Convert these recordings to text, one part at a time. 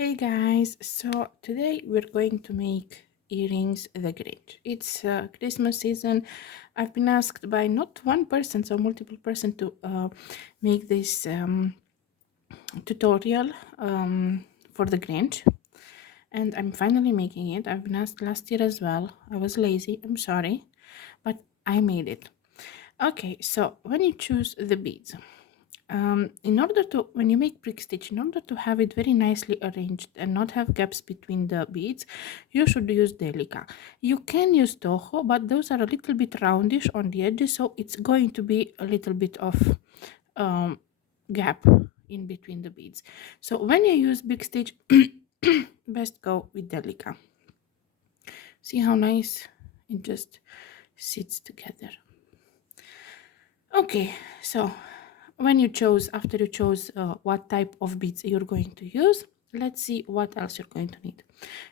Hey guys, so today we're going to make earrings the Grinch. It's Christmas season. I've been asked by not one person, so multiple person to make this tutorial for the Grinch. And I'm finally making it. I've been asked last year as well. I was lazy, I'm sorry, but I made it. Okay, so when you choose the beads, in order to, when you make brick stitch, in order to have it very nicely arranged and not have gaps between the beads, you should use delica. You can use toho, but those are a little bit roundish on the edges, so it's going to be a little bit of gap in between the beads. So when you use brick stitch, best go with delica. See how nice it just sits together. Okay, so after you chose what type of beads you're going to use, let's see what else you're going to need.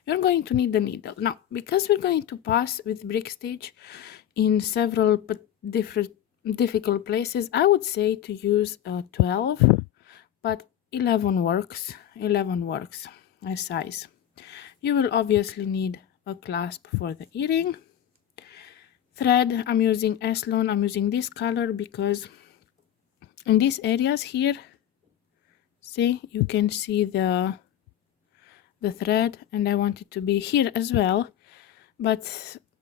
You're going to need the needle. Now, because we're going to pass with brick stitch in several different difficult places, I would say to use 12, but 11 works. 11 works as size. You will obviously need a clasp for the earring. Thread, I'm using Eslon. I'm using this color because in these areas here, see, you can see the thread, and I want it to be here as well, but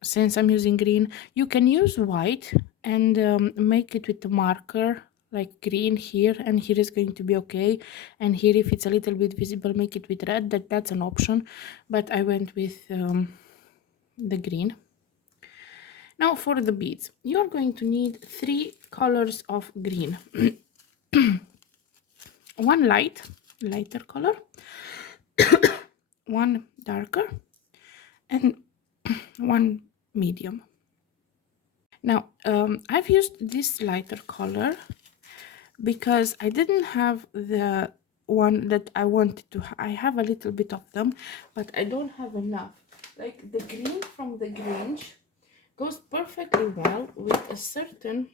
since I'm using green, you can use white and make it with a marker like green here, and here is going to be okay, and here if it's a little bit visible, make it with red. That's an option, but I went with the green. Now for the beads, you're going to need 3 colors of green. One lighter color, one darker, and one medium. Now I've used this lighter color because I didn't have the one that I wanted to. I have a little bit of them, but I don't have enough. Like the green from the Grinch goes perfectly well with a certain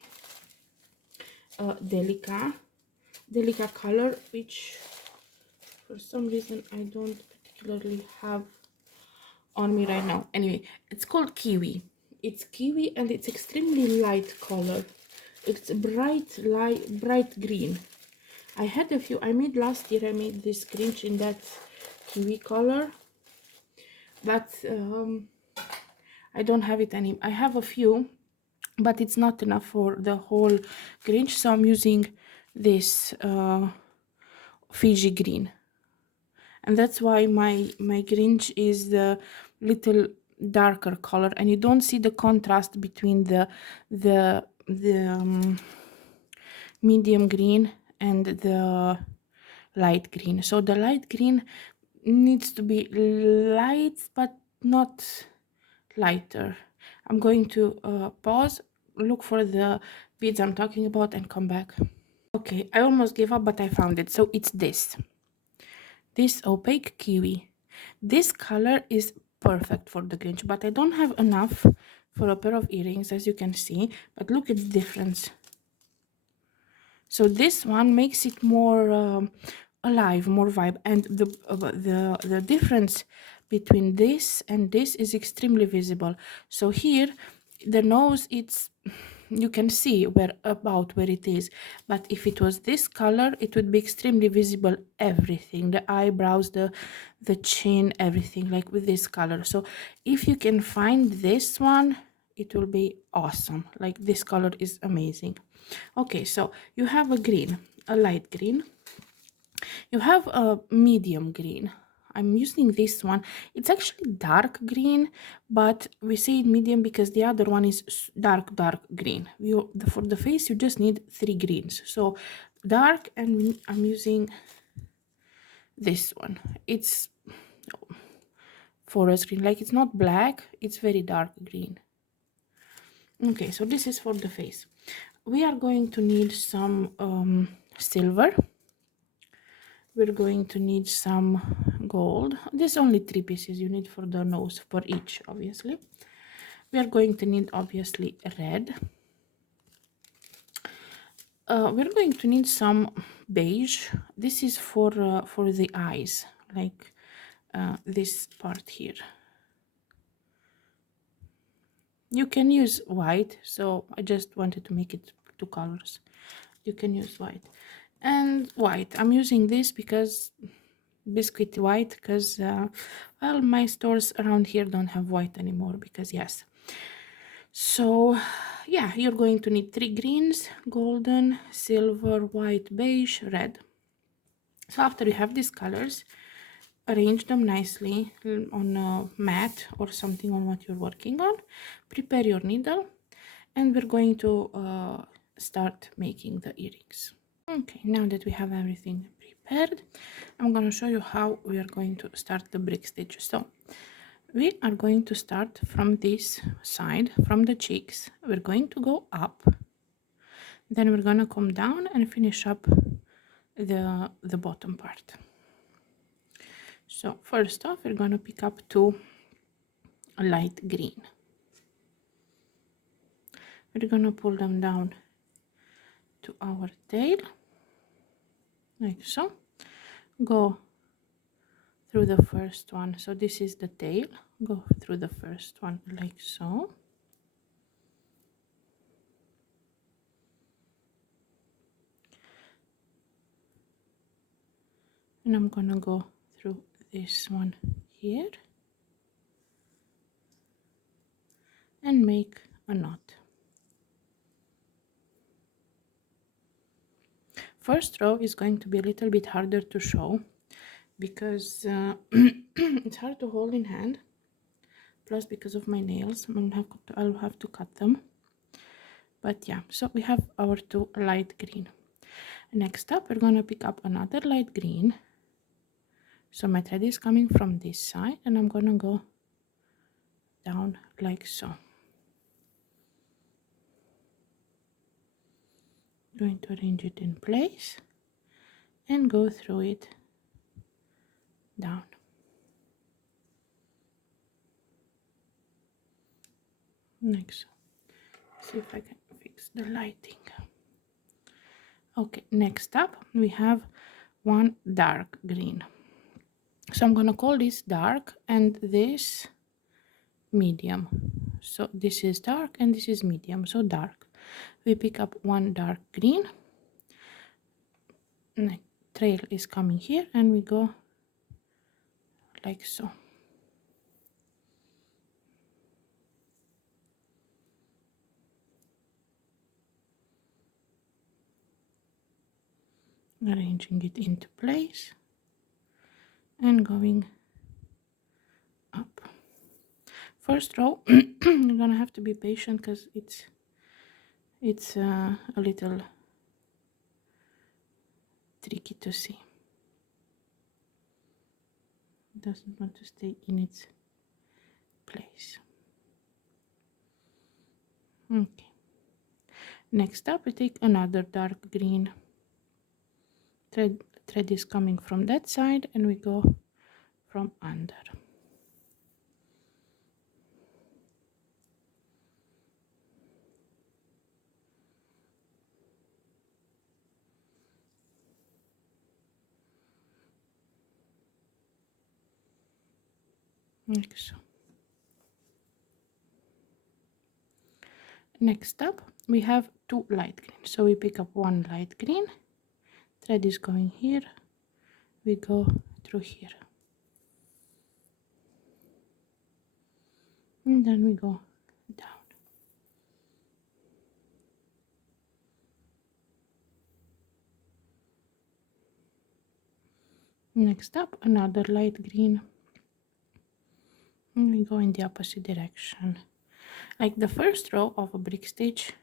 delica color, which for some reason I don't particularly have on me right now. Anyway, it's called kiwi. It's kiwi and it's extremely light color. It's bright green. I had a few. I made last year. I made this Grinch in that kiwi color, but I don't have it any. I have a few, but it's not enough for the whole Grinch, so I'm using this Fiji green, and that's why my Grinch is the little darker color, and you don't see the contrast between the medium green and the light green. So the light green needs to be light but not lighter. I'm going to pause, look for the beads I'm talking about, and come back. Okay, I almost gave up, but I found it. So it's this opaque kiwi. This color is perfect for the Grinch, but I don't have enough for a pair of earrings, as you can see. But look at the difference. So this one makes it more alive, more vibe, and the difference between this and this is extremely visible. So here, the nose, it's, you can see where it is, but if it was this color, it would be extremely visible, everything, the eyebrows, the chin, everything, like with this color. So if you can find this one, it will be awesome. Like this color is amazing. Okay, so you have a green, a light green, you have a medium green. I'm using this one. It's actually dark green, but we say medium because the other one is dark green. For the face, you just need 3 greens. So dark, and I'm using this one. It's forest green. Like, it's not black, it's very dark green. Okay, so this is for the face. We are going to need some silver. We're going to need some gold. There's only 3 pieces you need for the nose, for each, obviously. We are going to need, obviously, red. We're going to need some beige. This is for the eyes, like this part here. You can use white, so I just wanted to make it two colors. You can use white and white. I'm using this because biscuit white, because well, my stores around here don't have white anymore, because yes. So yeah, you're going to need 3 greens: golden, silver, white, beige, red. So after you have these colors, arrange them nicely on a mat or something on what you're working on. Prepare your needle, and we're going to start making the earrings. Okay, now that we have everything prepared, I'm going to show you how we are going to start the brick stitch. So we are going to start from this side, from the cheeks. We're going to go up, then we're going to come down and finish up the bottom part. So first off, we're going to pick up 2 light green. We're going to pull them down to our tail, like so. Go through the first one, so this is the tail. Go through the first one like so. And I'm gonna go through this one here and make a knot. First row is going to be a little bit harder to show because it's hard to hold in hand, plus because of my nails I'll have to cut them. But yeah, so we have our 2 light green. Next up, we're going to pick up another light green. So my thread is coming from this side, and I'm going to go down like so. Going to arrange it in place and go through it down. Like so. See if I can fix the lighting. Okay, next up we have 1 dark green. So I'm gonna call this dark and this medium. So this is dark and this is medium, so dark. We pick up 1 dark green. Trail is coming here and we go like so. Arranging it into place and going up. First row you're gonna have to be patient because it's a little tricky to see. It doesn't want to stay in its place. Okay, next up we take another dark green. Thread is coming from that side and we go from under. Like so. Next up we have 2 light green, so we pick up 1 light green. Thread is going here, we go through here, and then we go down. Next up another light green, and we go in the opposite direction. Like the first row of a brick stitch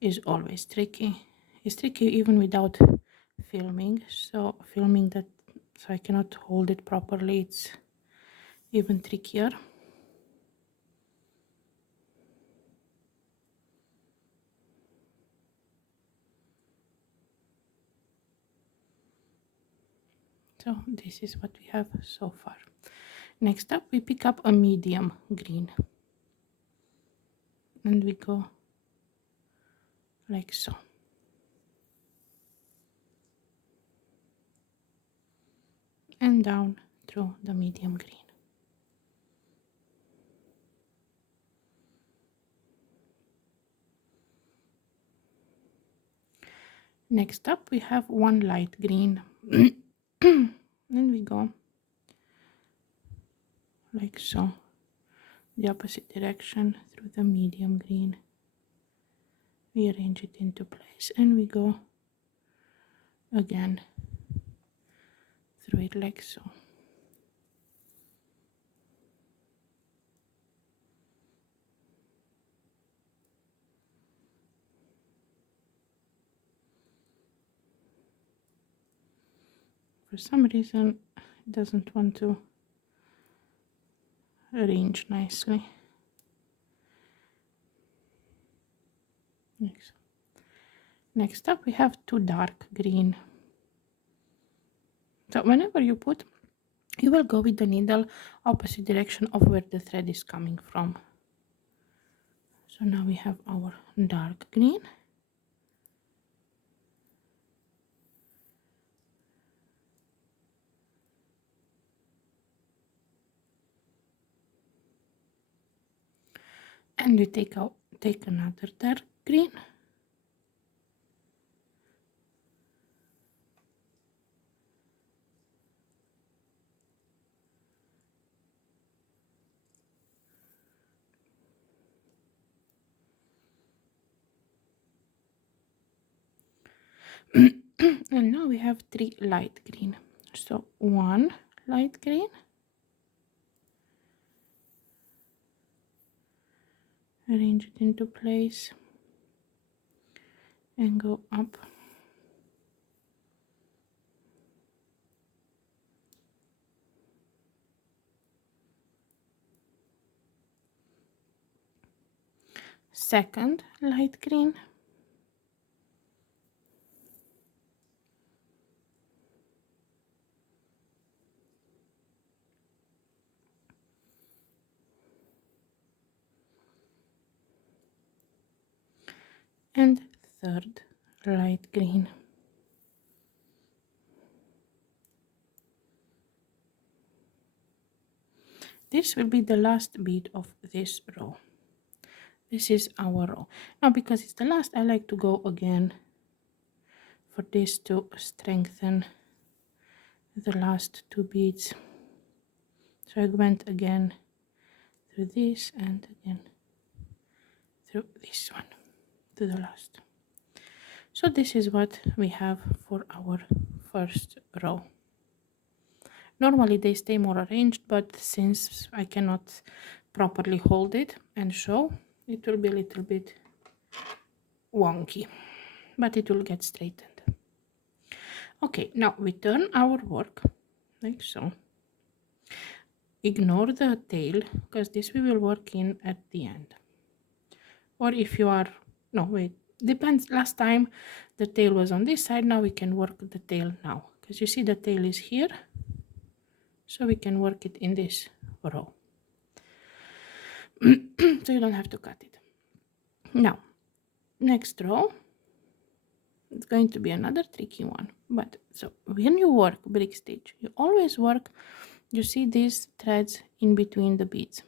is always tricky. It's tricky even without filming, so filming that so I cannot hold it properly, it's even trickier. So this is what we have so far. Next up we pick up a medium green and we go like so. And down through the medium green. Next up we have one light green. Then we go like so, the opposite direction through the medium green. We arrange it into place and we go again through it like so. For some reason it doesn't want to arrange nicely. Next up we have two dark green. So whenever you put, you will go with the needle opposite direction of where the thread is coming from. So now we have our dark green. And we take another dark green. And now we have three light green. So one light green, arrange it into place and go up. Second light green, and third light green. This will be the last bead of this row. This is our row. Now because it's the last, I like to go again for this to strengthen the last two beads. So I went again through this and again through this one to the last. So this is what we have for our first row. Normally they stay more arranged, but since I cannot properly hold it and show, it will be a little bit wonky, but it will get straightened. Okay, now we turn our work like so. Ignore the tail, because this we will work in at the end. Or if you are, no wait, depends. Last time the tail was on this side, now we can work the tail now, because you see the tail is here, so we can work it in this row. So you don't have to cut it. Now next row, it's going to be another tricky one, but so when you work brick stitch, you always work, you see these threads in between the beads,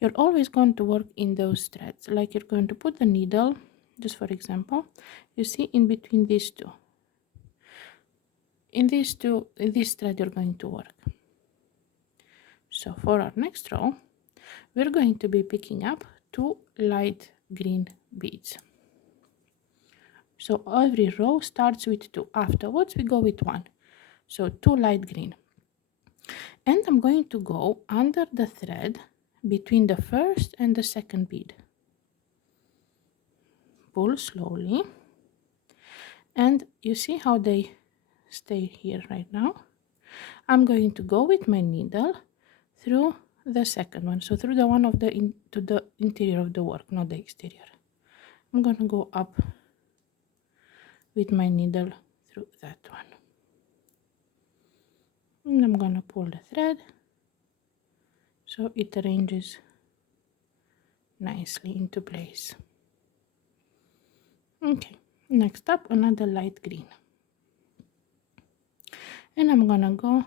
you're always going to work in those threads, like you're going to put the needle, just for example, you see in between these two, in this thread you're going to work. So for our next row, we're going to be picking up two light green beads. So every row starts with two. Afterwards we go with one. So two light green. And I'm going to go under the thread between the first and the second bead. Pull slowly. And you see how they stay here right now? I'm going to go with my needle through the second one. So through the one of to the interior of the work, not the exterior. I'm going to go up with my needle through that one. And I'm going to pull the thread so it arranges nicely into place. Okay, next up another light green. And I'm going to go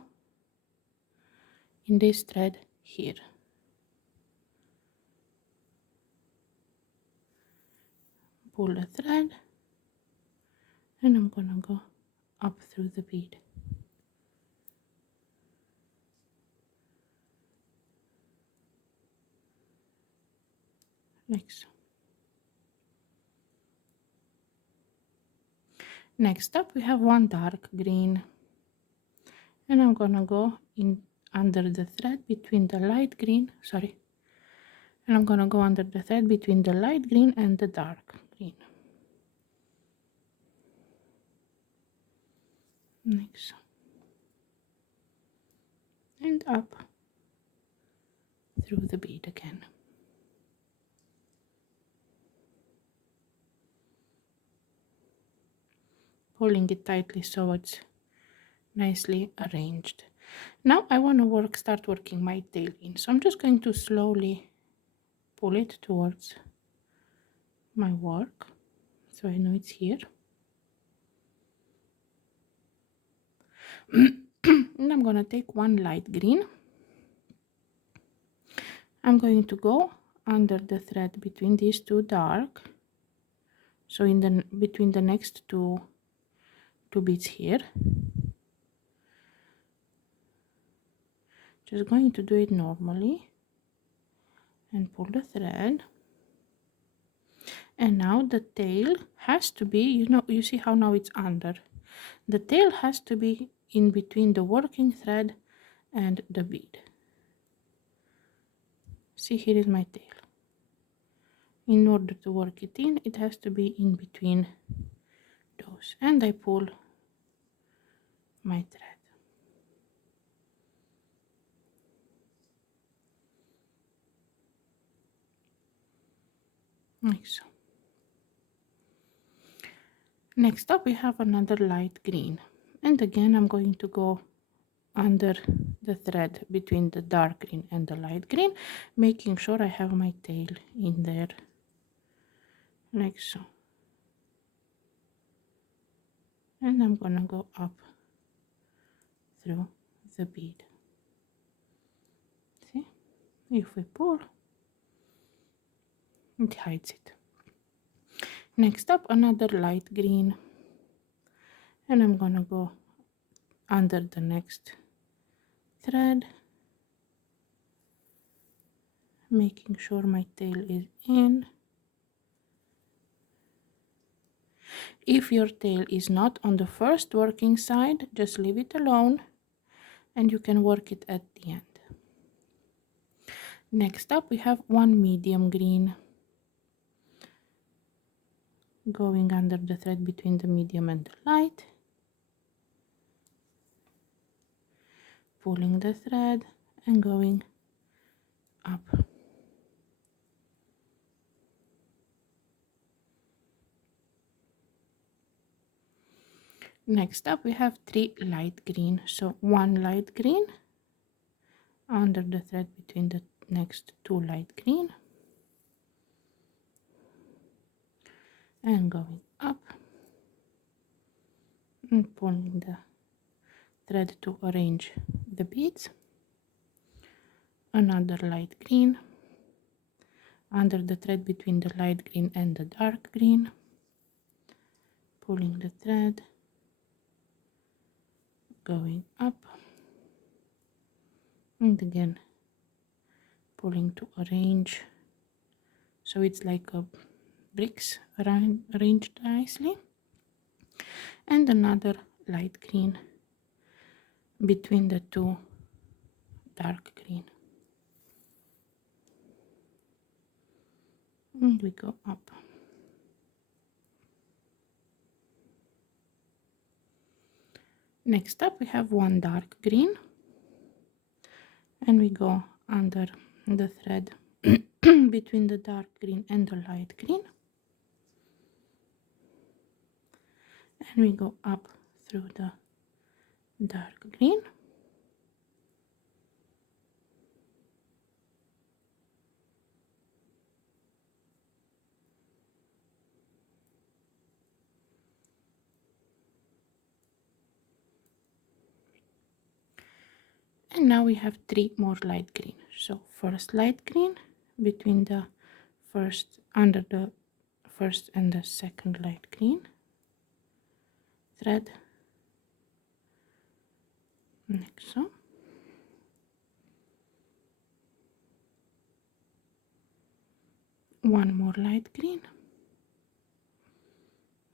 in this thread here. Pull the thread, and I'm gonna go up through the bead. Like so. Next up we have one dark green, and I'm gonna go in under the thread between the light green, and I'm gonna go under the thread between the light green and the dark green. Like so. And up through the bead again. Pulling it tightly so it's nicely arranged. Now I want to start working my tail in, so I'm just going to slowly pull it towards my work so I know it's here. And I'm gonna take one light green. I'm going to go under the thread between these two dark, so in the between the next two beads here. Just going to do it normally and pull the thread. And now the tail has to be, you see how now it's under. The tail has to be in between the working thread and the bead. See, here is my tail. In order to work it in, it has to be in between those. And I pull my thread. Like so. Next up we have another light green. And again I'm going to go under the thread between the dark green and the light green, making sure I have my tail in there. Like so. And I'm gonna go up through the bead. See, if we pull, it hides it. Next up another light green, and I'm gonna go under the next thread, making sure my tail is in. If your tail is not on the first working side, just leave it alone and you can work it at the end. Next up we have one medium green, going under the thread between the medium and the light, pulling the thread and going up. Next up we have three light green, so one light green under the thread between the next two light green and going up and pulling the thread to arrange the beads. Another light green under the thread between the light green and the dark green, pulling the thread, going up, and again pulling to arrange so it's like a bricks arranged nicely. And another light green between the two dark green, and we go up. Next up we have one dark green, and we go under the thread between the dark green and the light green, and we go up through the dark green, And now we have 3 more light green. So first light green between the first, under the first and the second light green thread, like so. One more light green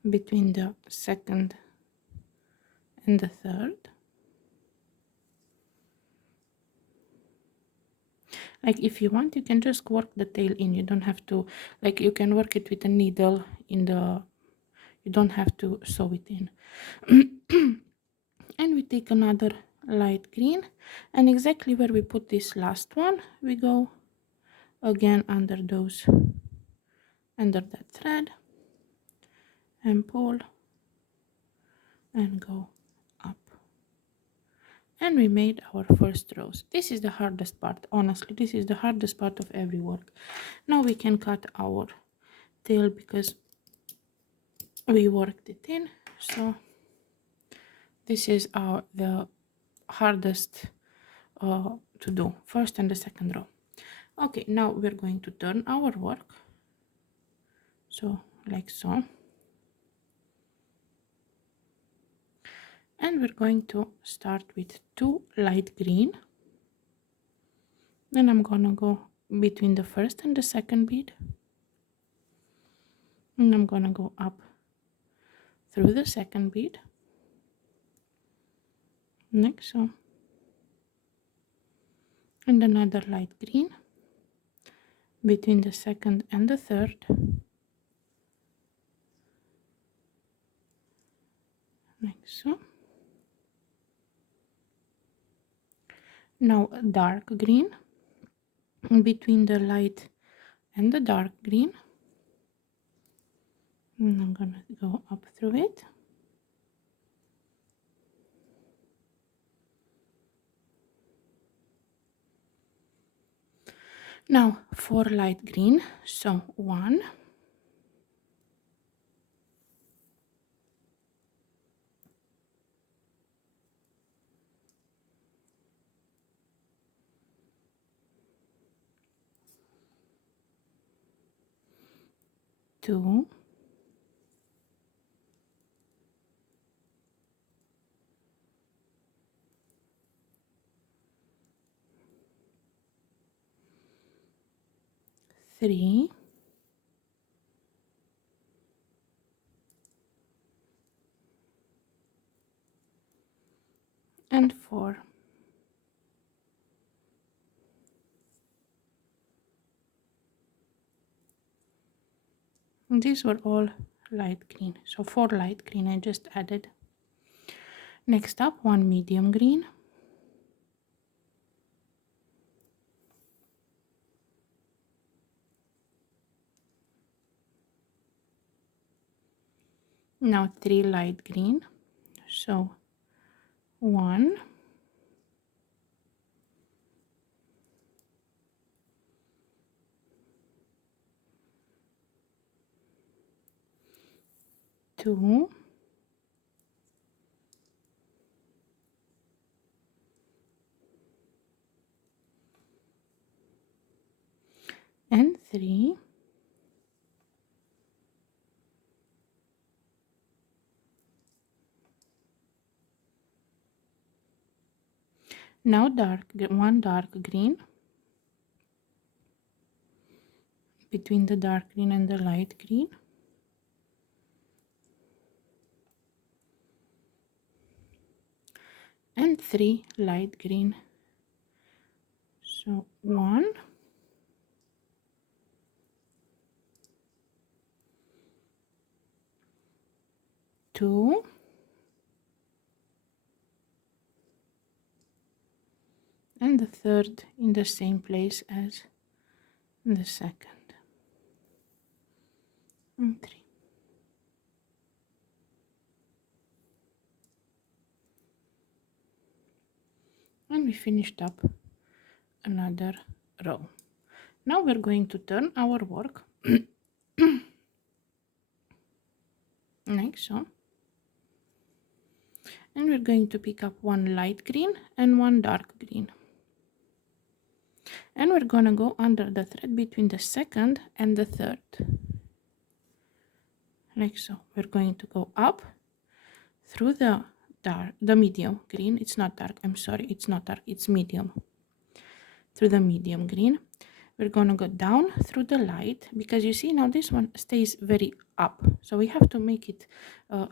between the second and the third. Like if you want, you can just work the tail in. You don't have to, like you can work it with a needle in the, you don't have to sew it in. And we take another light green, and exactly where we put this last one, we go again under those, under that thread, and pull and go up. And we made our first rows. This is the hardest part, honestly. This is the hardest part of every work. Now we can cut our tail because we worked it in. So this is the hardest to do, first and the second row. Okay, now we're going to turn our work, so like so, and we're going to start with 2 light green. Then I'm gonna go between the first and the second bead, and I'm gonna go up through the second bead, like so, and another light green between the second and the third, like so. Now a dark green between the light and the dark green, and I'm gonna go up through it. Now 4 light green, so 1, 2, 3, and 4. And these were all light green, so 4 light green I just added. Next up, 1 medium green, now 3 light green, so 1, 2, and 3, now one dark green between the dark green and the light green, and 3 light green, so 1, 2, and the third in the same place as the second, and 3. And we finished up another row. Now we're going to turn our work like so, And we're going to pick up one light green and one dark green. And we're gonna go under the thread between the second and the third. Like so. We're going to go up through the medium green. It's not dark, I'm sorry, it's not dark, it's medium. Through the medium green. We're gonna go down through the light, because you see now this one stays very up, so we have to make it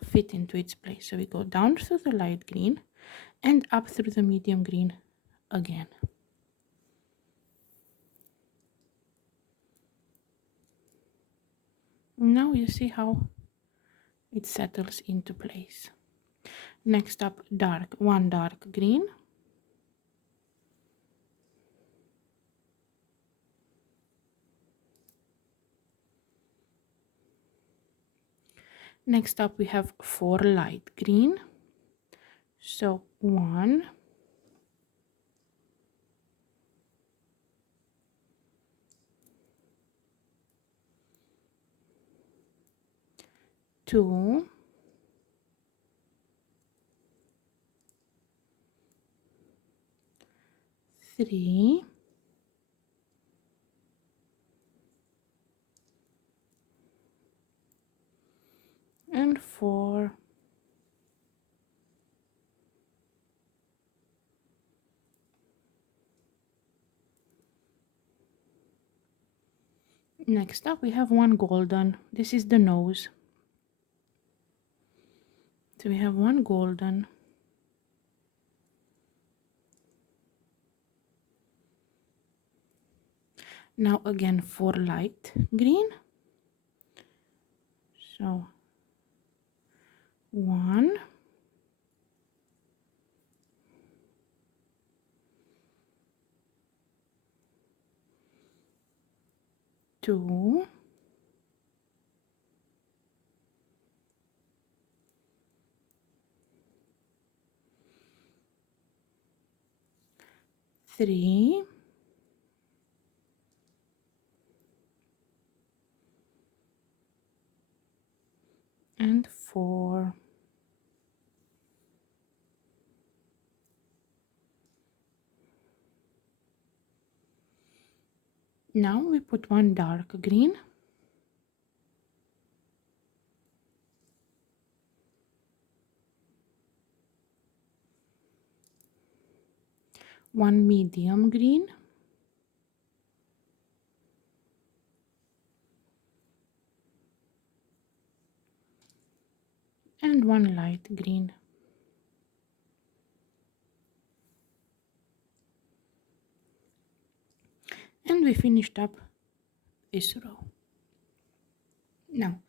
fit into its place. So we go down through the light green and up through the medium green again. Now you see how it settles into place. Next up, one dark green. Next up we have 4 light green. So 1, 2, 3, and 4. Next up we have one golden. This is the nose. So we have one golden. Now again 4 light green. So 1, 2, 3, and 4. Now we put one dark green. One medium green. And one light green. And we finished up this row. Now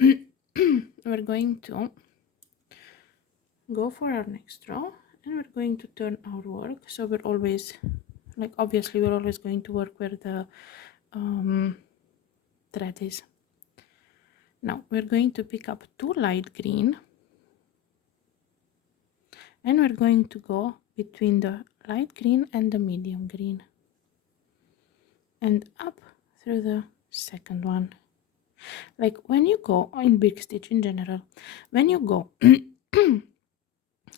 we're going to go for our next row, and we're going to turn our work, so we're always, like, obviously we're always going to work where the thread is. Now we're going to pick up 2 light green, and we're going to go between the light green and the medium green and up through the second one. Like when you go in big stitch in general, when you go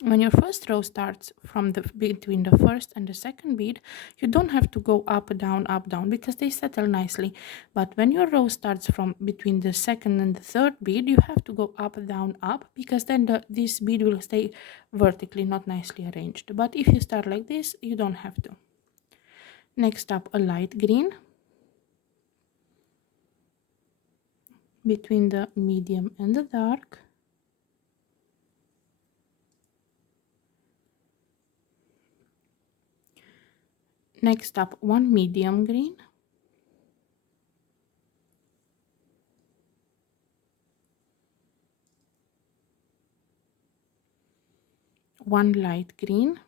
when your first row starts from the between the first and the second bead, you don't have to go up down, because they settle nicely. But when your row starts from between the second and the third bead, you have to go up down up, because then this bead will stay vertically, not nicely arranged. But if you start like this, you don't have to. Next up, a light green between the medium and the dark. Next up, one medium green. One light green.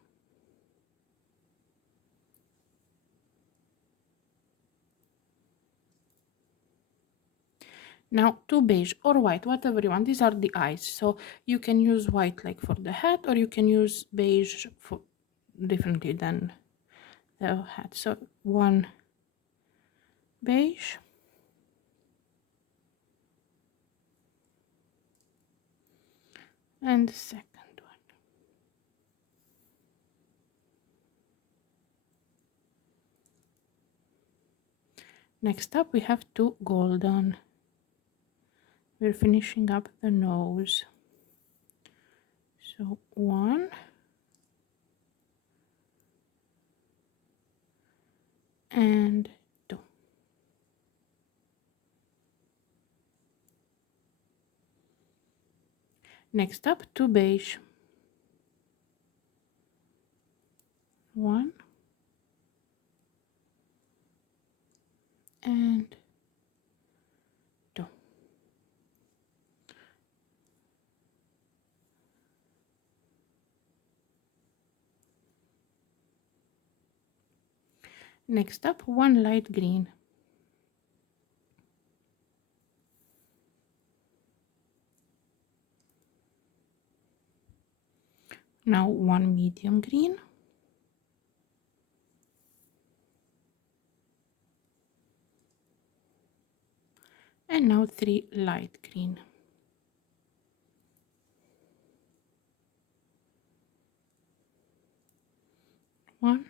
Now 2 beige or white, whatever you want. These are the eyes, so you can use white like for the hat, or you can use beige for differently than the hat. So 1 beige, and the second one. Next up we have 2 golden. We're finishing up the nose. So 1 and 2. Next up 2 beige. 1 and 2. Next up 1 light green. Now 1 medium green. And now 3 light green. 1,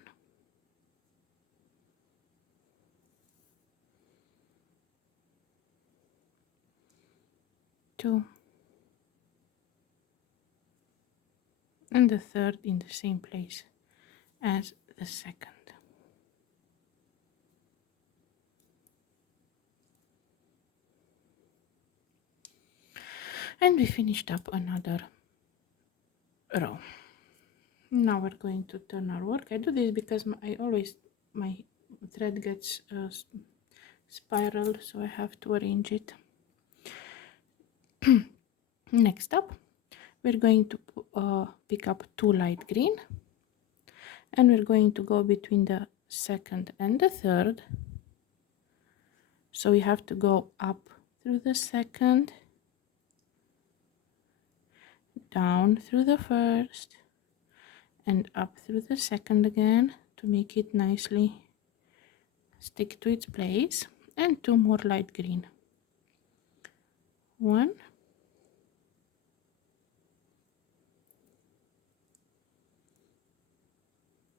2, and the third in the same place as the second. And we finished up another row. Now we're going to turn our work. I do this because my thread gets spiraled, so I have to arrange it. Next up we're going to pick up 2 light green, and we're going to go between the second and the third. So we have to go up through the second, down through the first, and up through the second again to make it nicely stick to its place. And 2 more light green. 1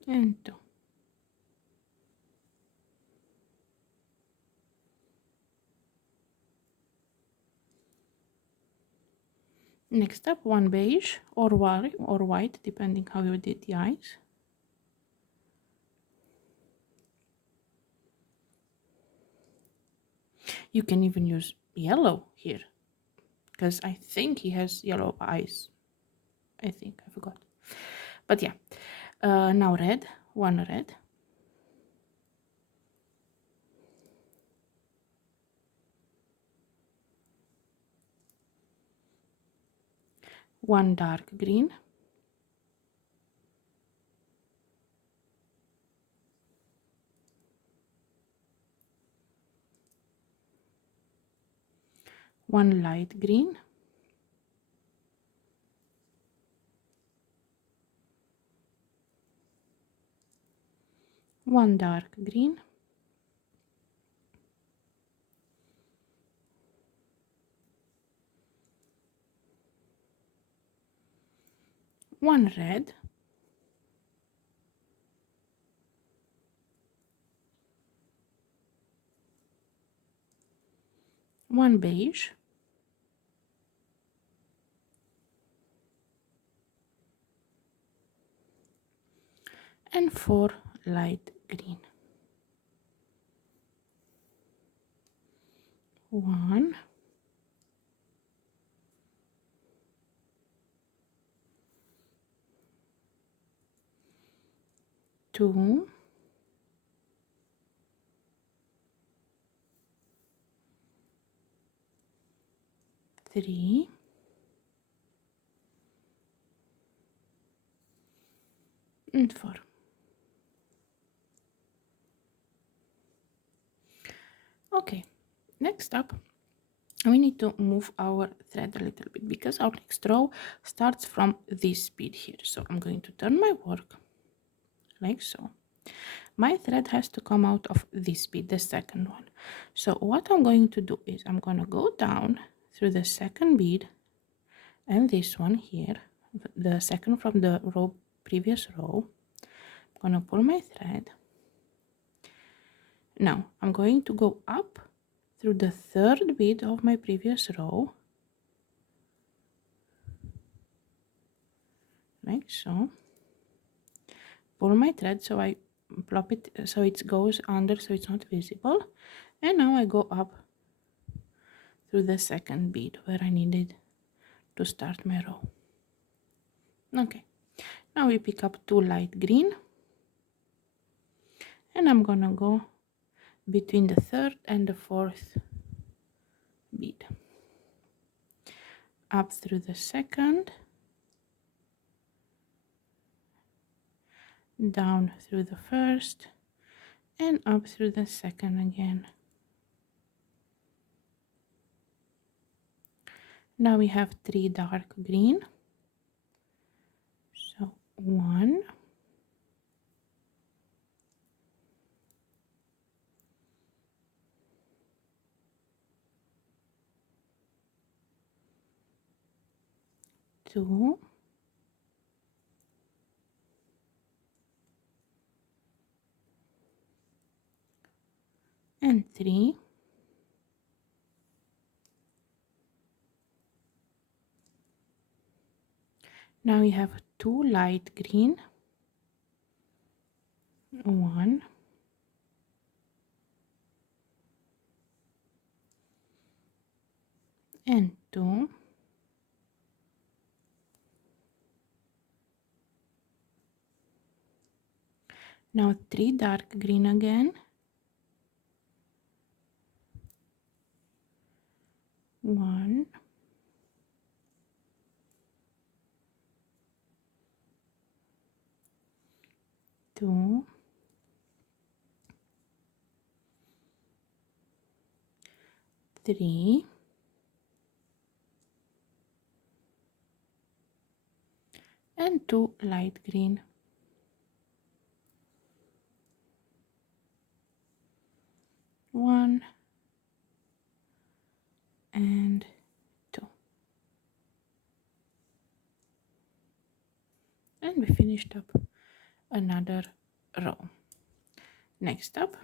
and 2. Next up 1 beige or white, depending how you did the eyes. You can even use yellow here, because I think he has yellow eyes. I forgot. But yeah, now red, 1 red. 1 dark green. 1 light green. 1 dark green. 1 red. 1 beige. And 4 light green. 1, 2, 3, and 4. Okay, next up we need to move our thread a little bit, because our next row starts from this bead here. So I'm going to turn my work like so. My thread has to come out of this bead, the second one. So what I'm going to do is I'm going to go down through the second bead and this one here, the second from the previous row. I'm going to pull my thread. Now I'm going to go up through the third bead of my previous row, like so. Pull my thread so I plop it so it goes under, so it's not visible. And now I go up through the second bead where I needed to start my row. Okay, now we pick up 2 light green, and I'm gonna go between the third and the fourth bead, up through the second, down through the first, and up through the second again. Now we have 3 dark green, so 1, 2, and 3. Now we have 2 light green, 1, 2, now 3 dark green again, 1, 2, 3, and 2 light green. 1 and 2. And we finished up another row. Next up,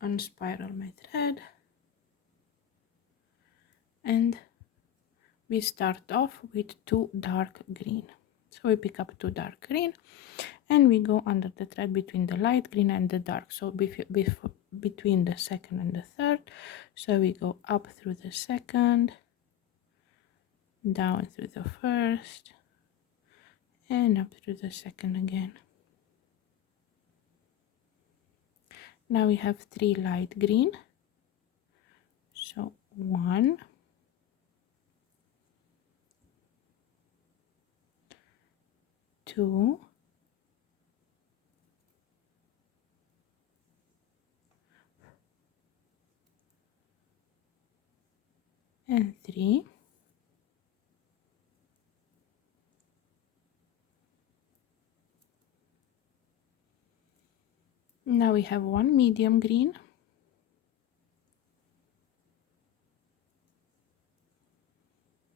unspiral my thread, and we start off with 2 dark green. So we pick up 2 dark green, and we go under the thread between the light green and the dark, so between the second and the third. So we go up through the second, down through the first, and up through the second again. Now we have 3 light green, so 1, 2, and 3. Now we have 1 medium green,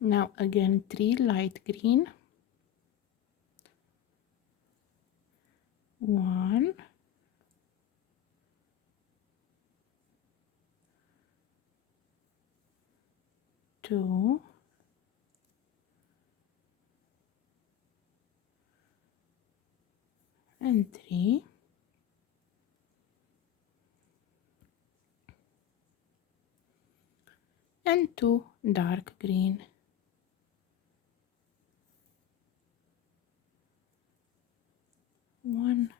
now again 3 light green, 1, 2, and 3, and 2 dark green. 1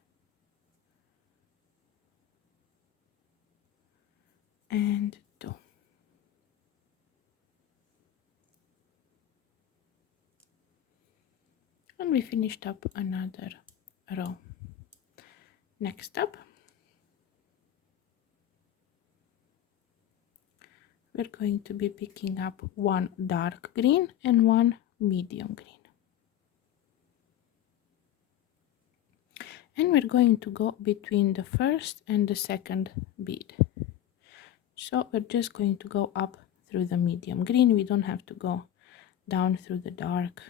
and 2. And we finished up another row. Next up, we're going to be picking up 1 dark green and 1 medium green. And we're going to go between the first and the second bead. So we're just going to go up through the medium green. We don't have to go down through the dark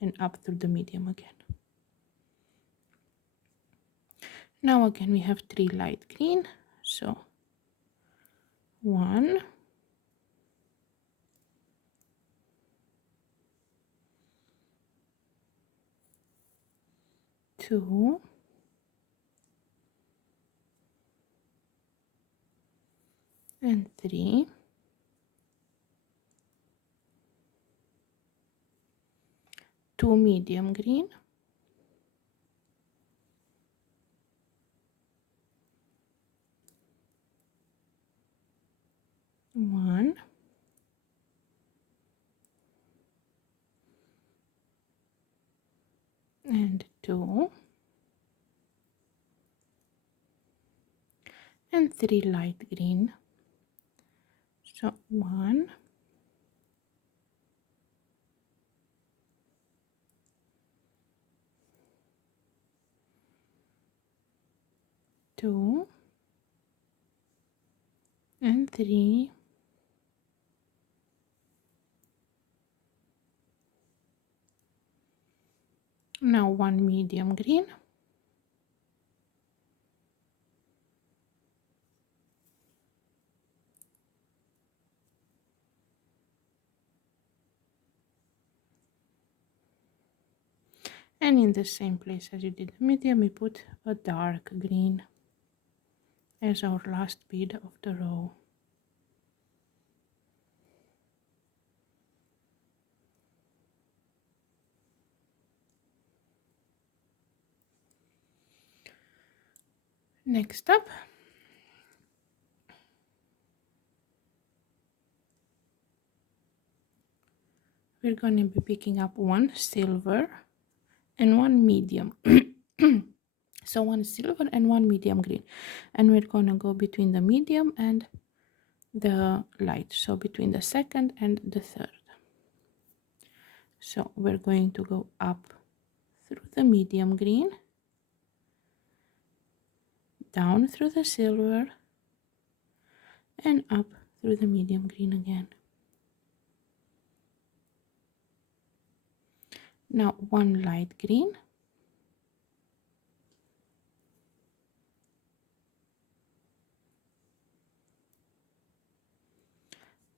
and up through the medium again. Now again we have 3 light green, so 1, 2, and 3, 2 medium green, 1, and 2, and 3 light green, so 1, 2, and 3, now 1 medium green, and in the same place as you did the medium we put a dark green as our last bead of the row. Next up, we're going to be picking up 1 silver and 1 medium. So 1 silver and 1 medium green, and we're going to go between the medium and the light, so between the second and the third. So we're going to go up through the medium green, down through the silver, and up through the medium green again. Now 1 light green,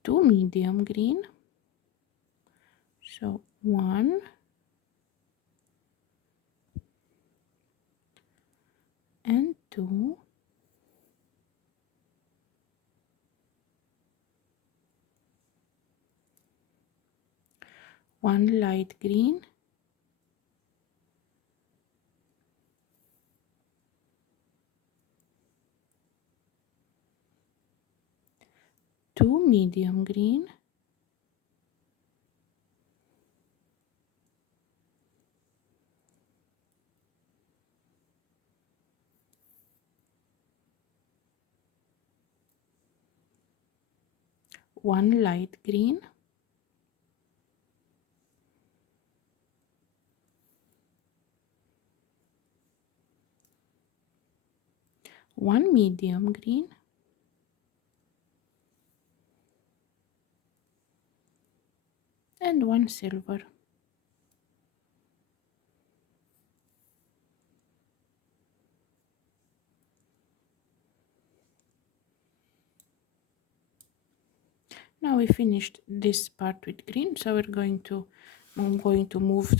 2 medium green, so 1 and 2, 1 light green, 2 medium green, 1 light green, 1 medium green, and 1 silver. Now we finished this part with green, so I'm going to move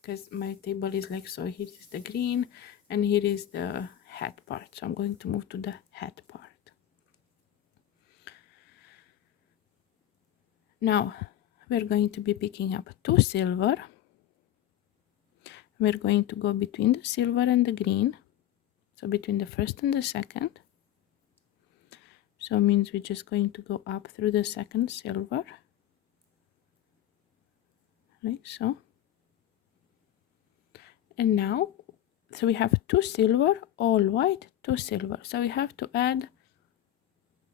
because my table is like so. Here is the green and here is the hat part, so I'm going to move to the hat part. Now we're going to be picking up 2 silver. We're going to go between the silver and the green, so between the first and the second. So it means we're just going to go up through the second silver, like so. And now, so we have 2 silver, all white, 2 silver. So we have to add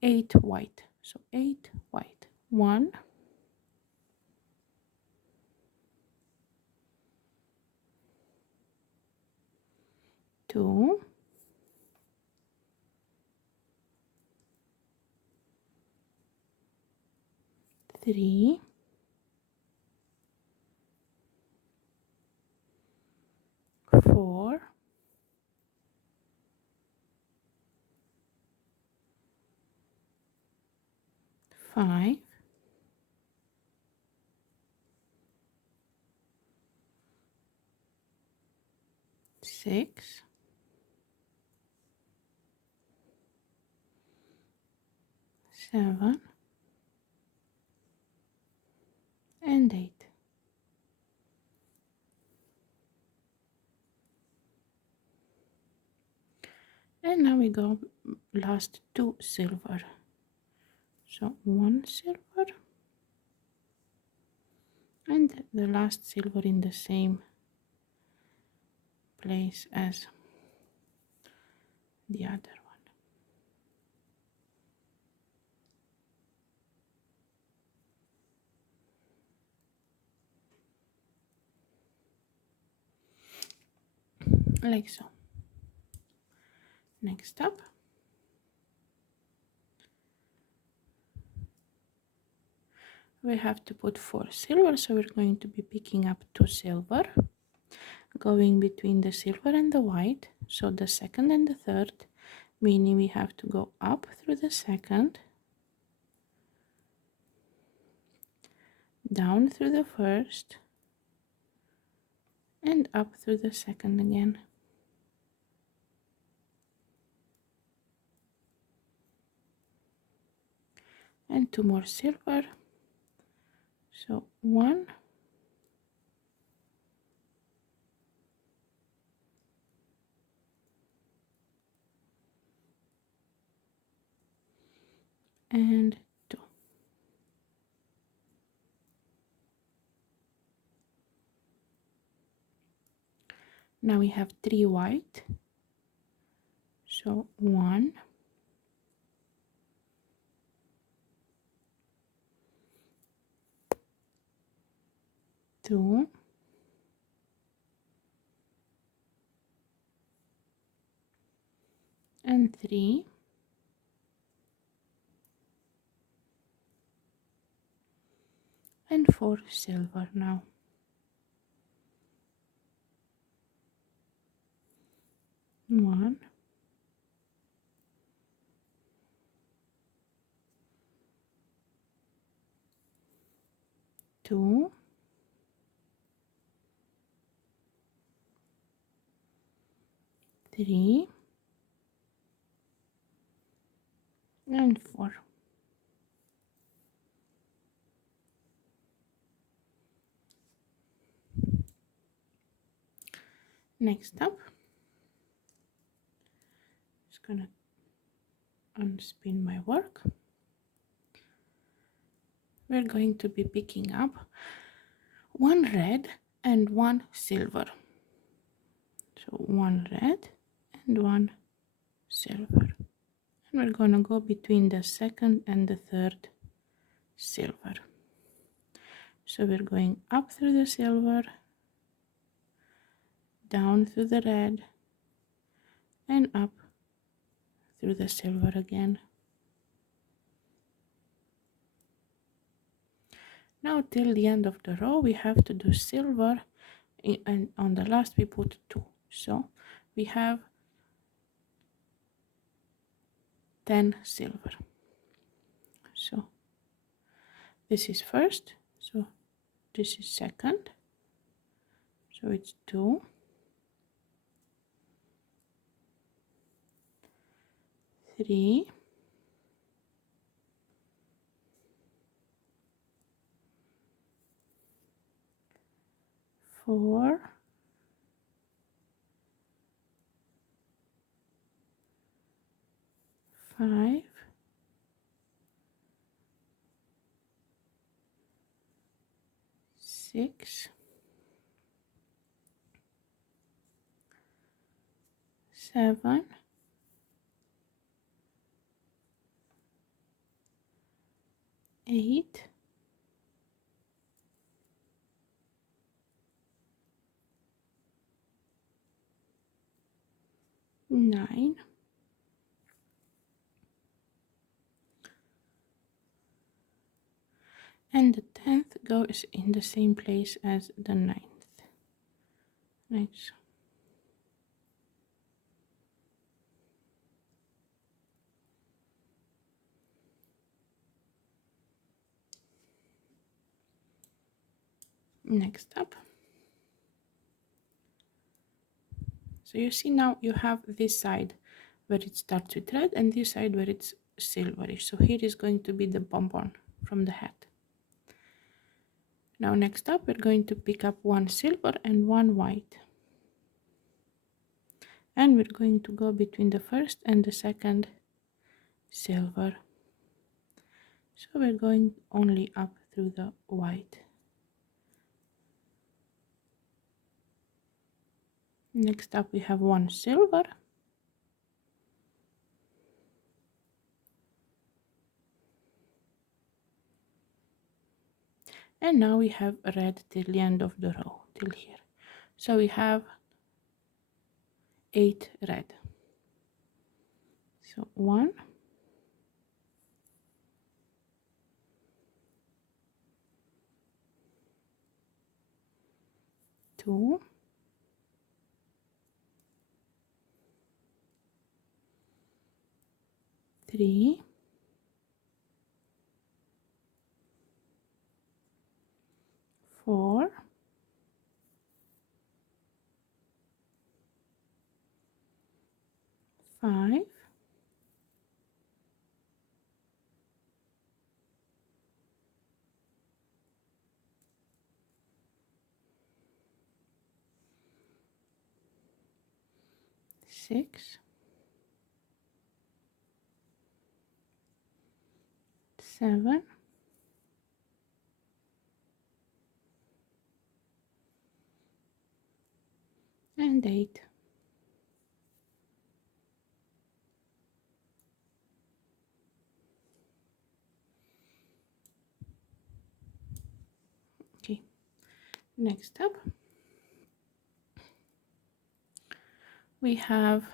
8 white. So 8 white. 1, 2, 3, 4, 5, 6, 7, and 8. And now we go last 2 silver. So 1 silver and the last silver in the same place as the other one. Like so. Next up, we have to put 4 silver, so we're going to be picking up 2 silver, going between the silver and the white, so the second and the third, meaning we have to go up through the second, down through the first, and up through the second again. And 2 more silver, so 1, and 2. Now we have 3 white, so 1, 2, and 3, and 4 silver now. 1, 2, 3, and 4. Next up, just gonna unspin my work. We're going to be picking up 1 red and 1 silver. So 1 red and 1 silver. And we're gonna go between the second and the third silver. So we're going up through the silver, down through the red, and up through the silver again. Now till the end of the row we have to do silver, and on the last we put 2. So we have 10 silver. So this is first, so this is second, so it's 2, 3, 4, 5, 6, 7, 8, 9, and the 10th goes in the same place as the 9th. Nice. Next up, so you see now you have this side where it starts with red and this side where it's silverish. So here is going to be the bonbon from the hat. Now next up we're going to pick up one silver and one white, and we're going to go between the first and the second silver. So we're going only up through the white. Next up we have one silver, and now we have red till the end of the row, till here. So we have 8 red. So 1, 2, 3, 4, 5, 6, 7, 8. Okay, next up we have,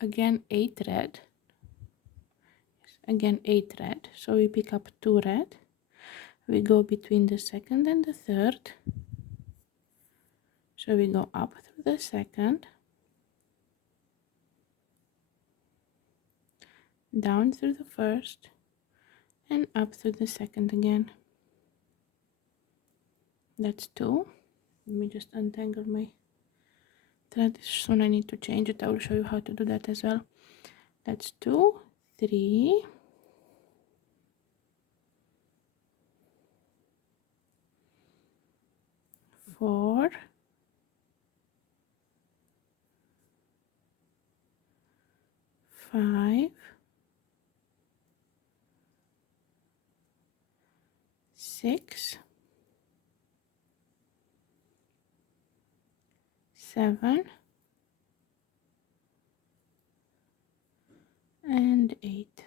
again 8 red, again 8 red. So we pick up 2 red, we go between the second and the third, so we go up through the second, down through the first, and up through the second again. That's 2. Let me just untangle my thread. Soon I need to change it. I will show you how to do that as well. That's 2, 3, 4, 5, 6, 7, and 8.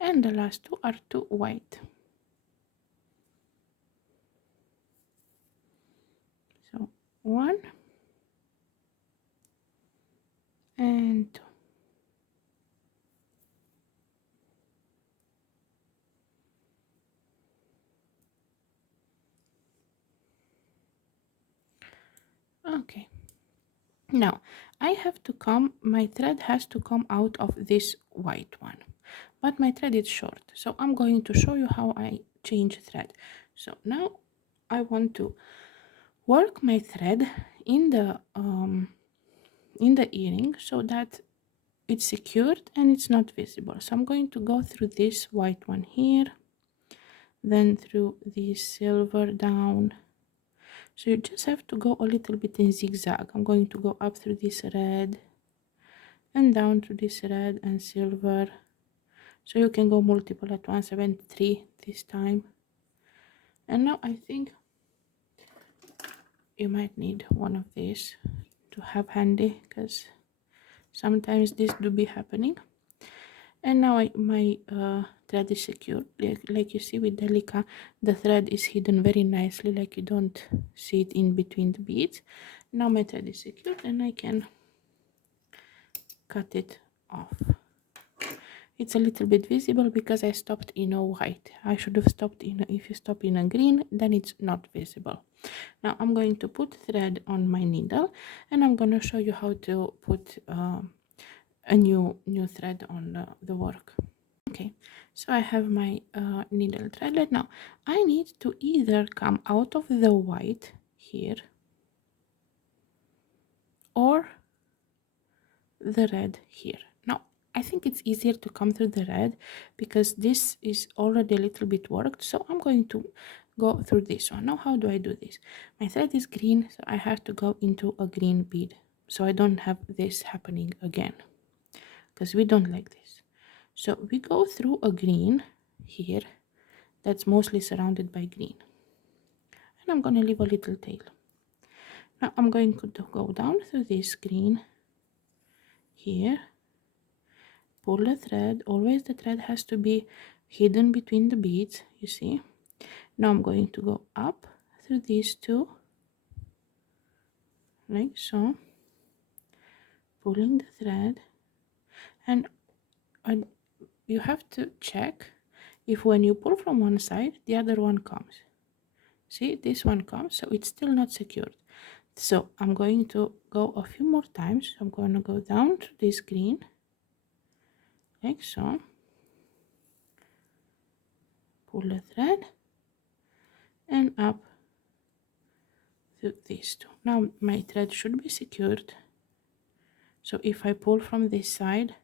And the last 2 are 2 white. So 1 and 2. Okay, now I have to come, my thread has to come out of this white one, but my thread is short, so I'm going to show you how I change thread. So now I want to work my thread in the earring so that it's secured and it's not visible. So I'm going to go through this white one here, then through this silver down. So you just have to go a little bit in zigzag. I'm going to go up through this red and down through this red and silver. So you can go multiple at once. I went 3 this time. And now I think you might need one of these to have handy, because sometimes this do be happening. And now my thread is secure. Like you see with delica, the thread is hidden very nicely, like you don't see it in between the beads. Now my thread is secured and I can cut it off. It's a little bit visible because I stopped in a white. I should have stopped in if you stop in a green, then it's not visible. Now I'm going to put thread on my needle, and I'm going to show you how to put a new thread on the work. Okay, so I have my needle threaded. Now I need to either come out of the white here or the red here. Now I think it's easier to come through the red because this is already a little bit worked, so I'm going to go through this one. Now how do I do this? My thread is green, so I have to go into a green bead so I don't have this happening again, because we don't like this. So we go through a green here that's mostly surrounded by green, and I'm going to leave a little tail. Now I'm going to go down through this green here, pull the thread. Always the thread has to be hidden between the beads, you see. Now I'm going to go up through these two like so, pulling the thread, and you have to check if when you pull from one side the other one comes. See, this one comes, so it's still not secured. So I'm going to go a few more times. I'm going to go down to this green like so, pull the thread, and up to these two. Now my thread should be secured, so if I pull from this side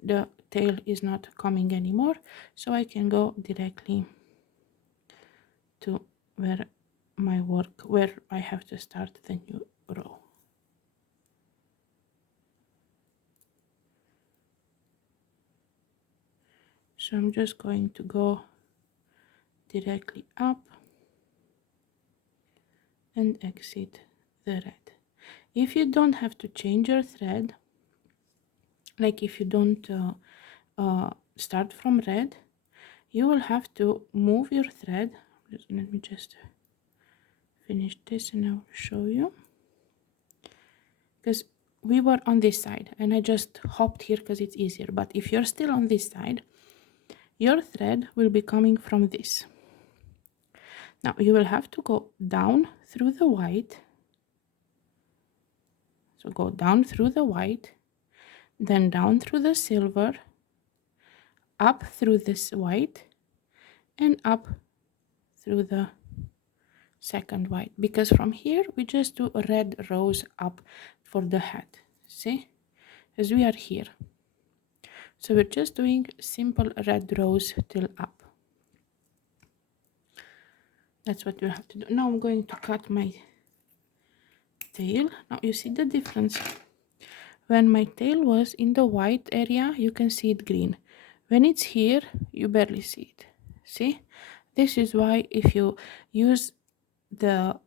the tail is not coming anymore, so I can go directly to where I have to start the new row. So I'm just going to go directly up and exit the red. If you don't have to change your thread, like if you don't start from red, you will have to move your thread. Let me just finish this and I'll show you, because we were on this side and I just hopped here because it's easier. But if you're still on this side, your thread will be coming from this. Now you will have to go down through the white, so go down through the white, then down through the silver, up through this white, and up through the second white, because from here we just do red rows up for the hat. See, as we are here, so we're just doing simple red rows till up. That's what we have to do. Now I'm going to cut my tail. Now you see the difference. When my tail was in the white area, you can see it green. When it's here, you barely see it. See, this is why if you use the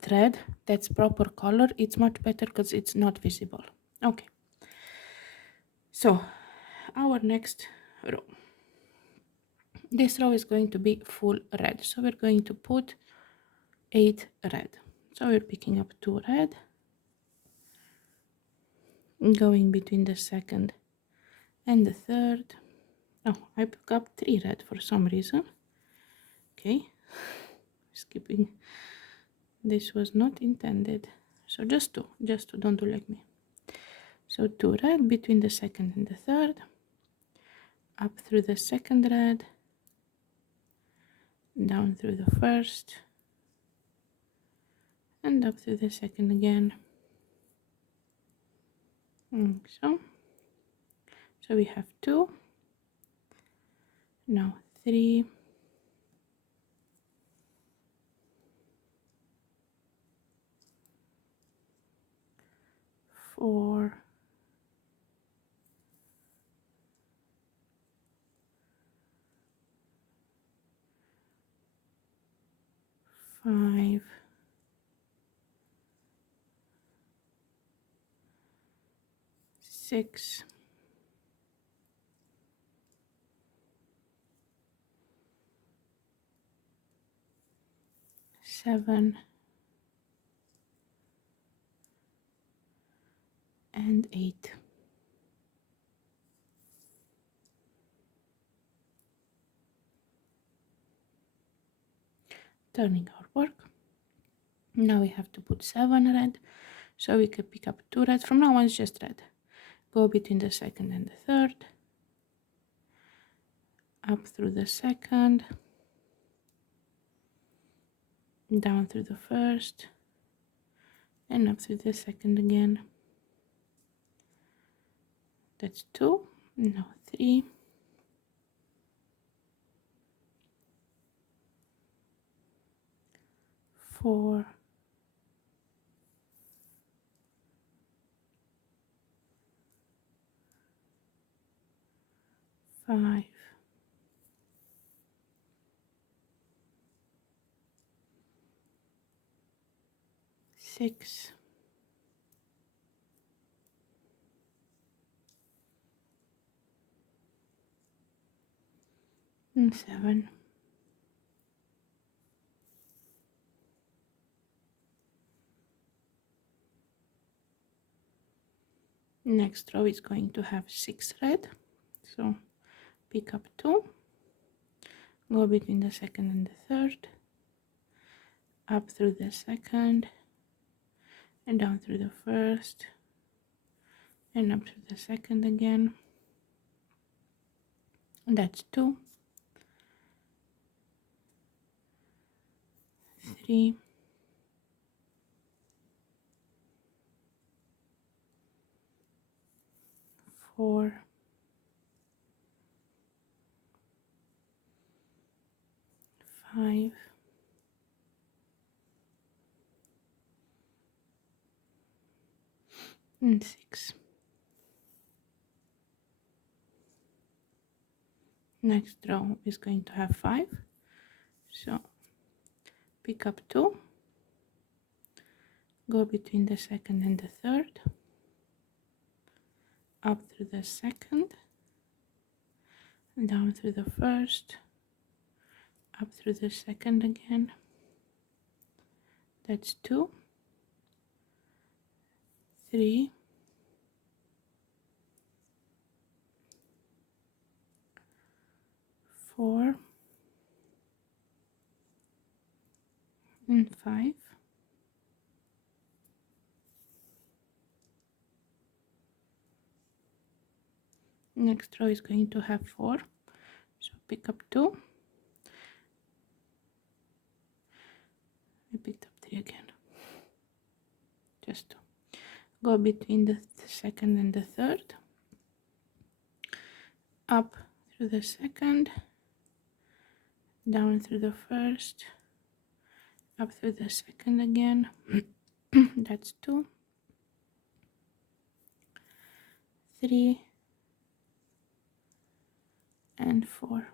thread that's proper color, it's much better because it's not visible. Okay, so our next row, this row is going to be full red, so we're going to put 8 red. So we're picking up 2 red, going between the second and the third. Oh, I pick up 3 red for some reason. Okay, skipping, this was not intended, so just two, don't do like me. So 2 red between the second and the third, up through the second red, down through the first, and up through the second again. So we have 2, now 3, 4, 5, 6, 7, and 8. turning our work. Now we have to put 7 red, so we can pick up 2 red. From now on it's just red. Go between the second and the third, up through the second, down through the first, and up through the second again. That's 2. Now 3, 4, 5, 6, and 7. Next row is going to have 6 red, so pick up 2, go between the second and the third, up through the second, and down through the first, and up through the second again. And that's 2, 3, 4, 5, and 6. Next row is going to have 5, so pick up 2, go between the second and the third, up through the second, down through the first, up through the second again. That's 2, 3, 4, and 5. Next row is going to have 4, so pick up 2. I picked up 3 again, just 2. Go between the second and the third, up through the second, down through the first, up through the second again. That's 2, 3, and 4.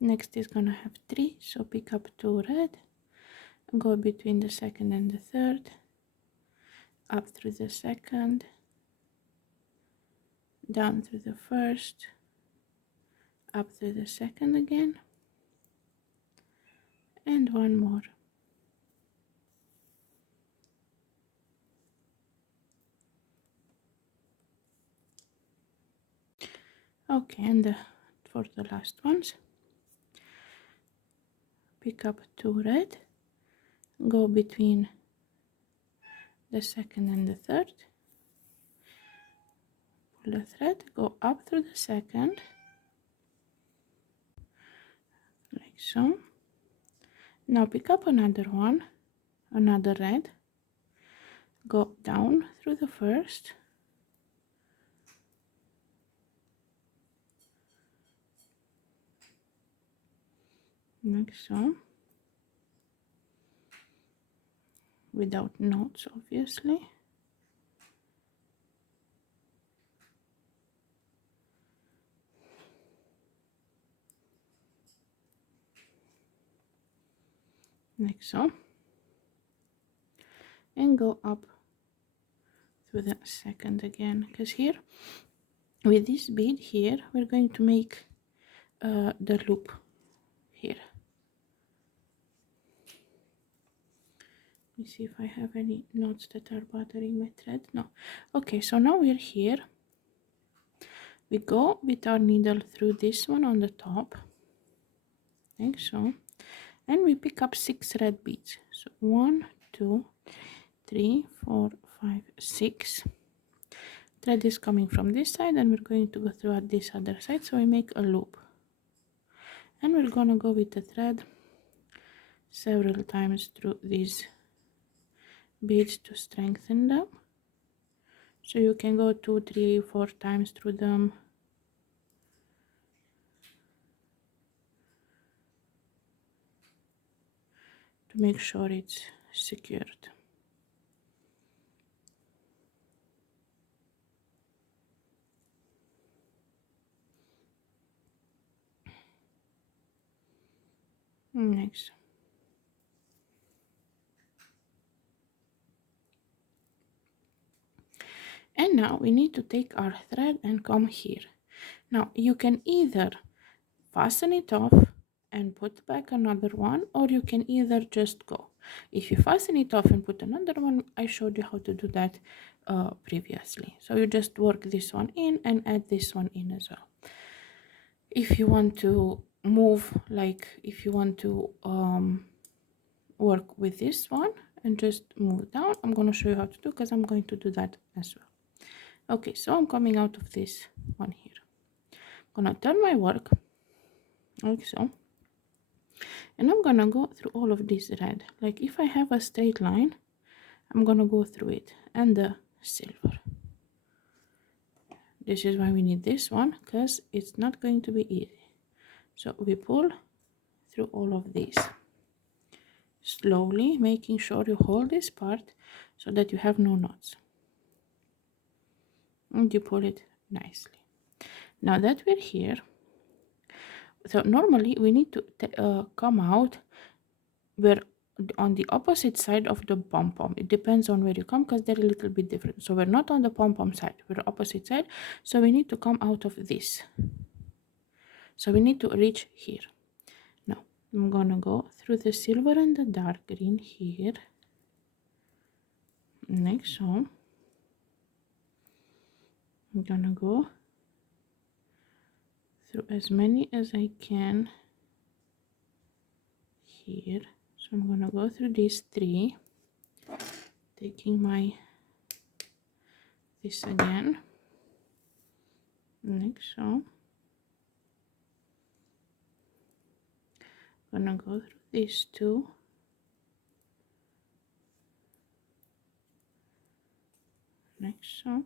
Next is gonna have 3, so pick up 2 red, go between the second and the third, up through the second, down through the first, up through the second again, and 1 more. Okay, and for the last ones, pick up 2 red, go between the second and the third, pull the thread, go up through the second, like so. Now pick up another one, another red, go down through the first, like so, without knots obviously. Like so, and go up through the second again, because here with this bead here we're going to make the loop here. Let me see if I have any knots that are bothering my thread. No. Okay, so now we're here. We go with our needle through this one on the top, like so, and we pick up 6 red beads. So 1, 2, 3, 4, 5, 6. Thread is coming from this side, and we're going to go through at this other side, so we make a loop. And we're gonna go with the thread several times through these beads to strengthen them. So you can go 2, 3, 4 times through them. To make sure it's secured. Next. And now we need to take our thread and come here. Now you can either fasten it off and put back another one, or you can either just go. If you fasten it off and put another one, I showed you how to do that previously. So you just work this one in and add this one in as well. If you want to move, like if you want to work with this one and just move down, I'm going to show you how to do, because I'm going to do that as well. Okay, so I'm coming out of this one here. I'm gonna turn my work like so, and I'm gonna go through all of this red. Like if I have a straight line, I'm gonna go through it, and the silver. This is why we need this one, because it's not going to be easy. So we pull through all of these slowly, making sure you hold this part so that you have no knots, and you pull it nicely. Now that we're here, so normally we need to come out where on the opposite side of the pom-pom. It depends on where you come, because they're a little bit different. So we're not on the pom-pom side, we're opposite side, so we need to come out of this. So we need to reach here. Now I'm gonna go through the silver and the dark green here, like so. I'm gonna go through as many as I can here. So I'm gonna go through these 3, taking my this again, like so. Gonna go through these 2, like so.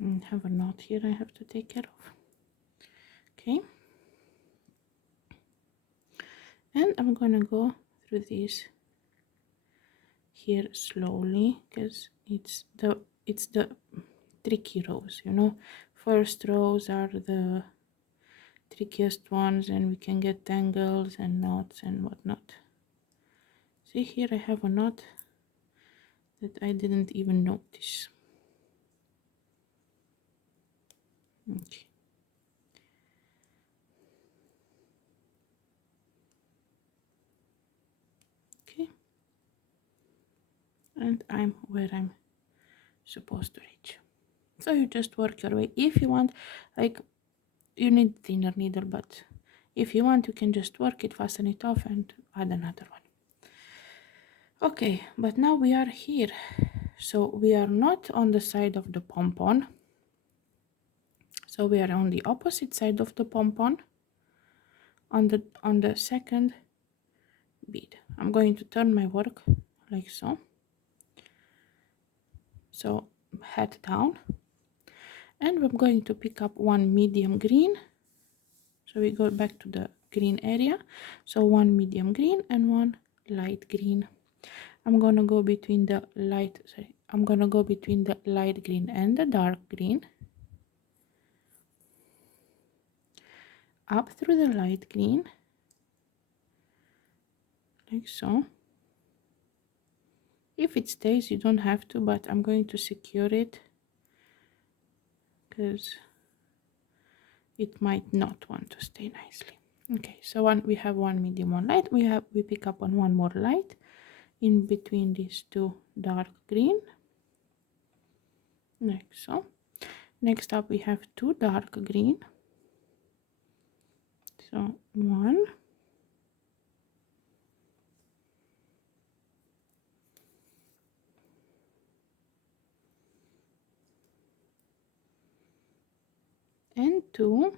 And have a knot here I have to take care of. Okay, and I'm gonna go through this here slowly, because it's the tricky rows, you know. First rows are the trickiest ones, and we can get tangles and knots and whatnot. See, here I have a knot that I didn't even notice. Okay, okay, and I'm where I'm supposed to reach. So you just work your way. If you want, like, you need thinner needle, but if you want, you can just work it, fasten it off, and add another one. Okay, but now we are here, so we are not on the side of the pompon, so we are on the opposite side of the pompon, on the second bead. I'm going to turn my work like so, so head down, and we're going to pick up one medium green. So we go back to the green area, so one medium green and one light green. I'm gonna go between the light green and the dark green. up through the light green, like so. If it stays, you don't have to, but I'm going to secure it because it might not want to stay nicely. Okay, so we have one medium, one light. We pick up on one more light in between these two dark green, like so. Next up we have two dark green, so one and two.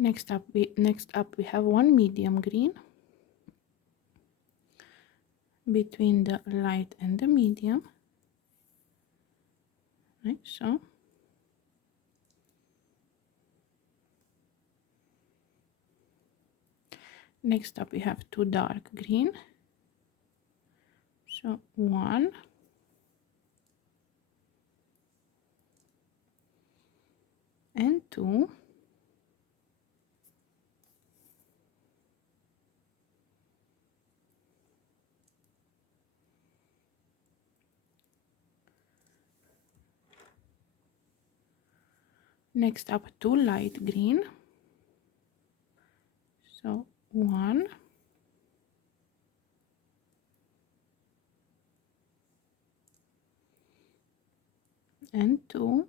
Next up we have one medium green between the light and the medium, like so. Next up we have two dark green, so one and two. Next up two light green, so one and two.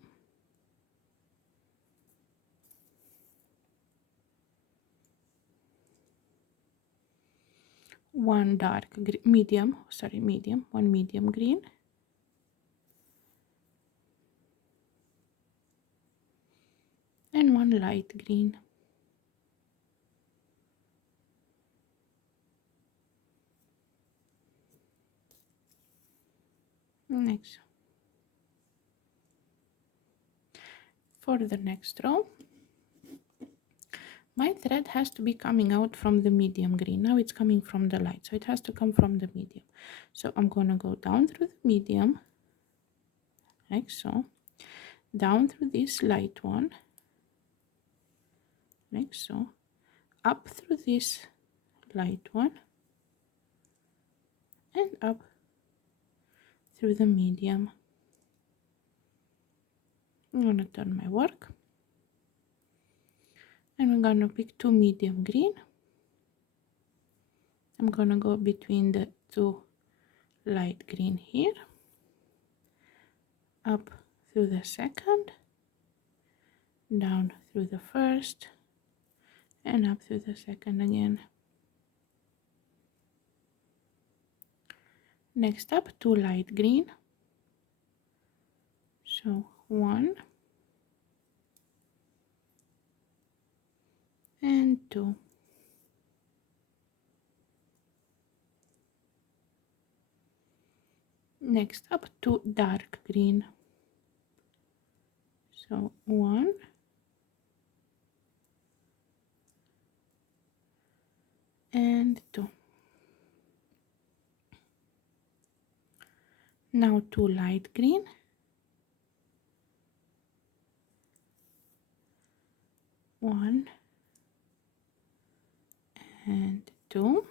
One medium, one medium green, and one light green. Next, for the next row, my thread has to be coming out from the medium green. Now it's coming from the light, so it has to come from the medium. So I'm gonna go down through the medium, like so, down through this light one, like so, up through this light one, and up through the medium. I'm gonna turn my work, and we're gonna pick two medium green. I'm gonna go between the two light green here, up through the second, down through the first, and up through the second again. Next up, two light green, so one and two. Next up, two dark green, so one and two. Now two light green, one and two,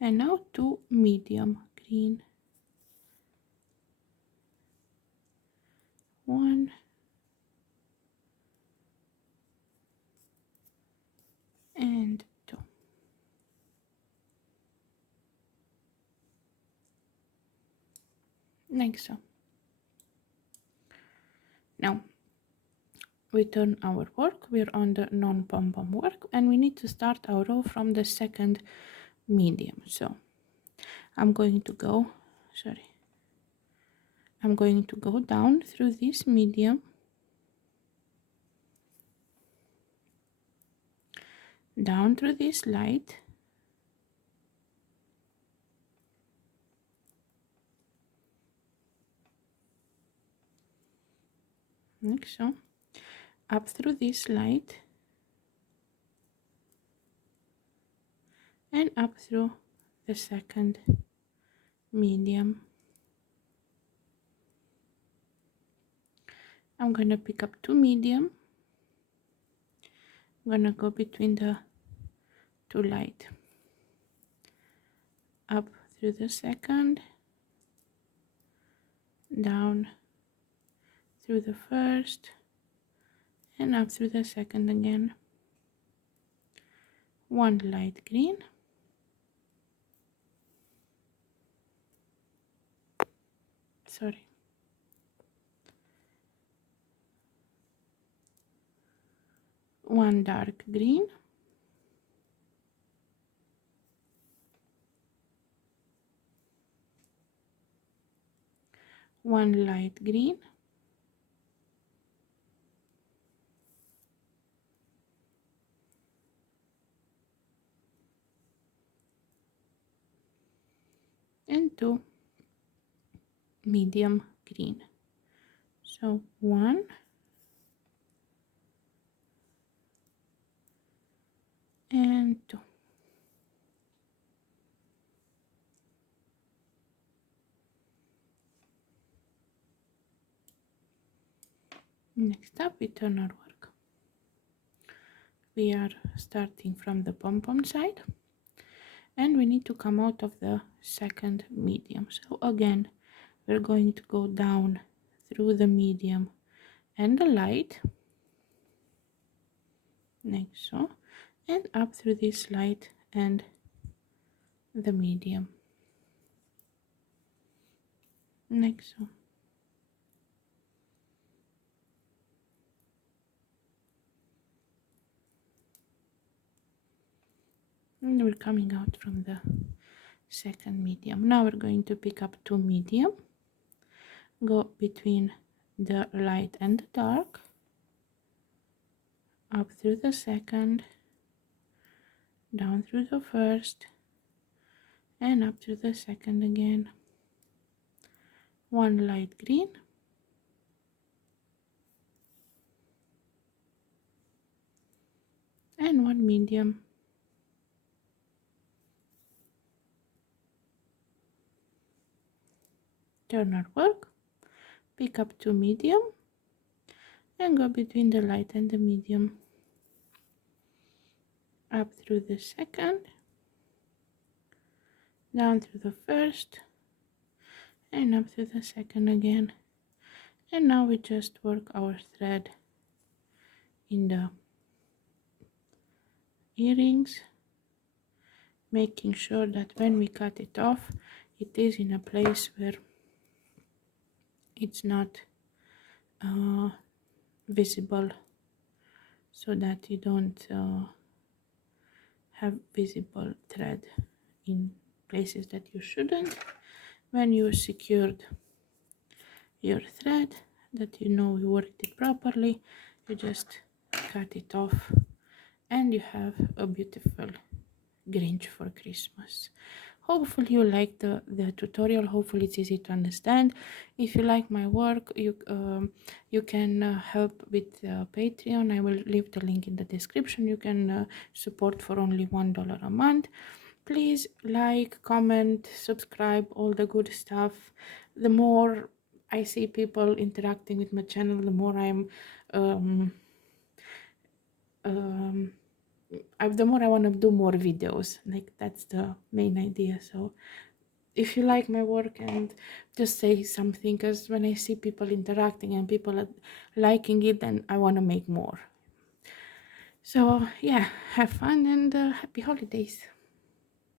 and now two medium green, one and two. Like so. Now we turn our work, we're on the non-pom-pom work, and we need to start our row from the second medium. So I'm going to go down through this medium, down through this light, like so, up through this light, and up through the second medium. I'm gonna pick up 2 medium. I'm gonna go between the 2 light, up through the second, down through the first, and up through the second again. 1 light green, sorry, 1 dark green, 1 light green, and 2 medium green. So 1, and 2. Next up, we turn our work. We are starting from the pom-pom side, and we need to come out of the second medium. So again, we're going to go down through the medium and the light, like so, and up through this light and the medium, like so. And we're coming out from the second medium. Now we're going to pick up 2 medium, go between the light and the dark, up through the second, down through the first, and up through the second again. 1 light green, and 1 medium. Turn our work, pick up 2 medium, and go between the light and the medium, up through the second, down through the first, and up through the second again. And now we just work our thread in the earrings, making sure that when we cut it off, it is in a place where it's not visible, so that you don't have visible thread in places that you shouldn't. When you secured your thread, that you know you worked it properly, you just cut it off, and you have a beautiful Grinch for Christmas. Hopefully you like the tutorial. Hopefully it's easy to understand. If you like my work, you can help with Patreon. I will leave the link in the description. You can support for only $1 a month. Please like, comment, subscribe, all the good stuff. The more I see people interacting with my channel, the more the more I want to do more videos. Like, that's the main idea. So if you like my work, and just say something, because when I see people interacting and people are liking it, then I want to make more. So yeah, have fun, and happy holidays.